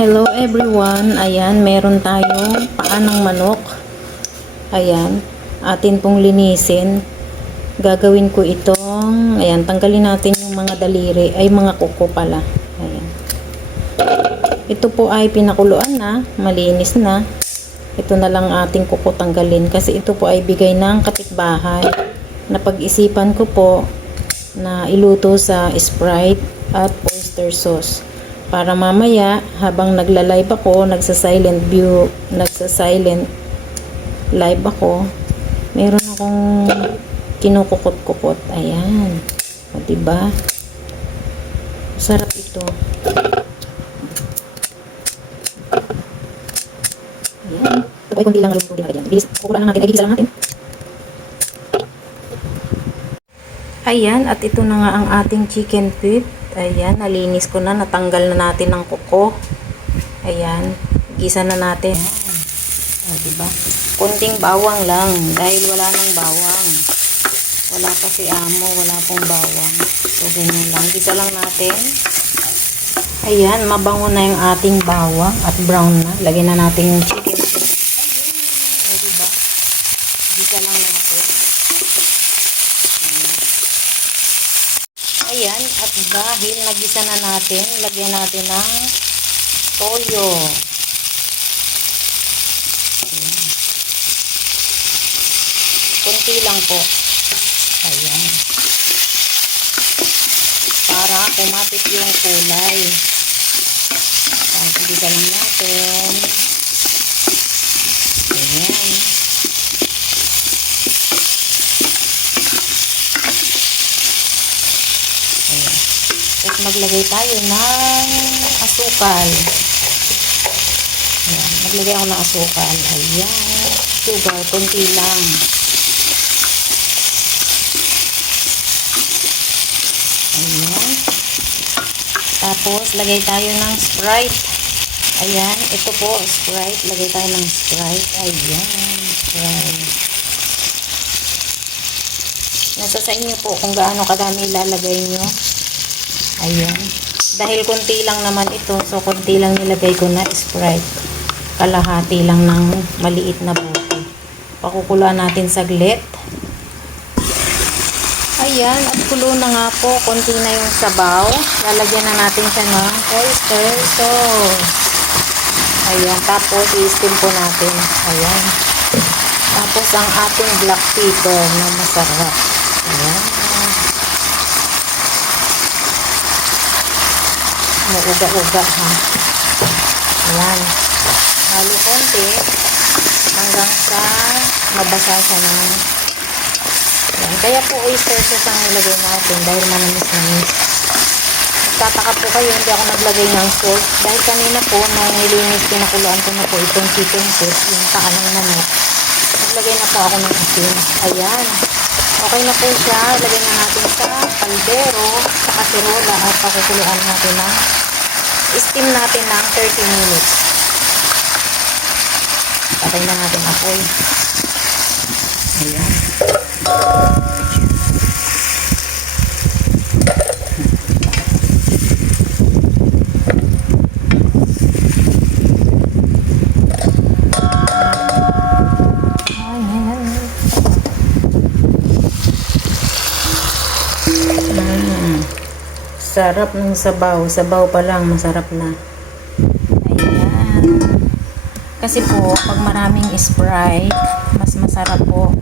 Hello everyone, ayan, meron tayong paa ng manok. Ayan, atin pong linisin. Gagawin ko itong, ayan, tanggalin natin yung mga daliri, ay mga kuko pala. Ayan. Ito po ay pinakuluan na, malinis na. Ito na lang ating kuko tanggalin kasi ito po ay bigay ng kapitbahay. Napag-isipan ko po na iluto sa Sprite at oyster sauce. Para mamaya, habang nagla-live ako, nagsa-silent live ako, meron akong kinukukot-kukot. Ayan. O, diba? Sarap ito. Ayan. Ito ay kundi lang luto din natin. Bilis, kukulaan lang natin. Ay, gigisa lang natin. Ayan. At ito na nga ang ating chicken feet. Ayan, nalinis ko na, natanggal na natin ng kuko. Ayan, gisa na natin. O, diba? Kunting bawang lang, dahil wala nang bawang. Wala pa si amo, wala pong bawang. So, ganyan lang. Gisa lang natin. Ayan, mabango na yung ating bawang at brown na. Lagyan na natin yung chicken. Ayan, o, diba? Gisa lang natin. Ayan, at dahil nagisa na natin, lagyan natin ng toyo. Ayan. Kunti lang po. Ayan. Para kumapit yung kulay. Gisa lang natin. Ayan. At maglagay tayo ng asukal. Ayan, maglagay ako ng asukal. Ayan, sugar, konti lang. Ayan. Tapos, lagay tayo ng Sprite. Ayan, ito po, Sprite. Lagay tayo ng Sprite. Ayan, Sprite. Nasa sa inyo po kung gaano kadami ilalagay nyo. Ayan. Dahil konti lang naman ito, so konti lang nilagay ko na Sprite. Kalahati lang ng maliit na buko. Pakukuluan natin saglit. Ayan, at kulo na nga po. Konti na yung sabaw. Lalagyan na natin siya ng oyster sauce. Ayan, tapos i-steam po natin. Ayan. Tapos ang ating black pepper na masarap. Ayan. Uga-uga ha. Ayan. Halo konti hanggang sa mabasa siya ng ayan. Kaya po oyster sauce ang nilagay natin dahil manamis-namis. Tataka po kayo, hindi ako naglagay ng salt dahil kanina po nung nilinis, pinakuluan ko na po itong chicken feet, yung paa ng manok. Naglagay na po ako ng asin. Ayan. Okay na po siya. Lagyan na natin sa kaldero, sa kasirola at pakukuluan natin ng steam natin ng 30 minutes. Patay na natin apoy. Ayan. Sarap ng sabaw. Sabaw pa lang, masarap na. Ayan. Kasi po, pag maraming Sprite, mas masarap po.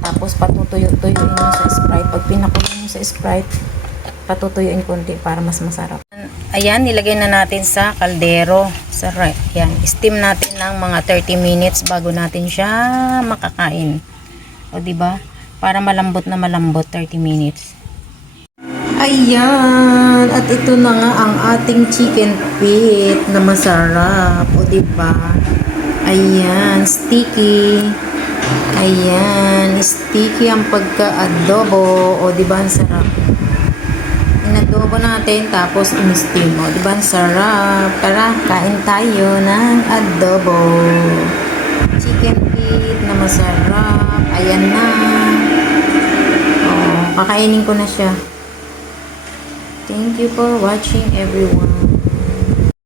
Tapos patutuyo-tuyuin nyo sa Sprite. Pag pinakulo nyo sa Sprite, patutuyuin konti para mas masarap. Ayan, nilagay na natin sa kaldero. Ayan, steam natin ng mga 30 minutes bago natin siya makakain. O, diba? Para malambot na malambot, 30 minutes. Ayan, at ito na nga ang ating chicken feet na masarap. O, diba? Ayan, sticky. Ayan, sticky ang pagka-adobo. O, diba? Ang sarap. Inadobo natin, tapos in-steam. O, diba? Ang sarap. Tara, kain tayo ng adobo. Chicken feet na masarap. Ayan na. O, kakainin ko na siya. Thank you for watching everyone.